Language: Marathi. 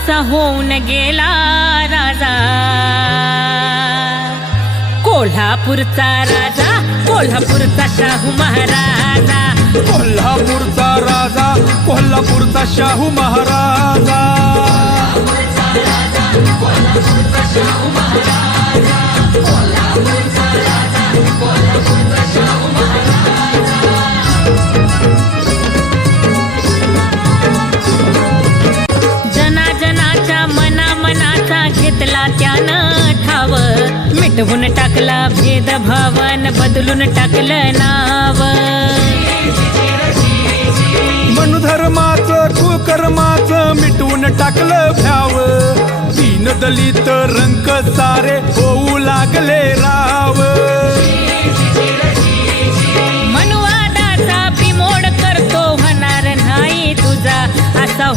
असा होऊन गेला राजा, कोल्हापूरचा राजा, कोल्हापूरचा शाहू महाराजा, कोल्हापूरचा राजा, कोल्हापूरचा शाहू महाराजा, कोल्हापूरचा शाहू महाराजा, कोल्हापूरचा राजा, कोल्हापूरचा शाहू महाराजा. जनाजनाच्या मनाचा घेतला त्यानं ठाव, मिटवून टाकला भेदभावन, बदलून टाकलं नाव. मनुधर्माचं कुकर्माचं मिटवून टाकलं भ्याव, दीन दलित रंक सारे होऊ लागले राव. मनुवादाचा बिमोड करतो, होणार नाही तुझा असा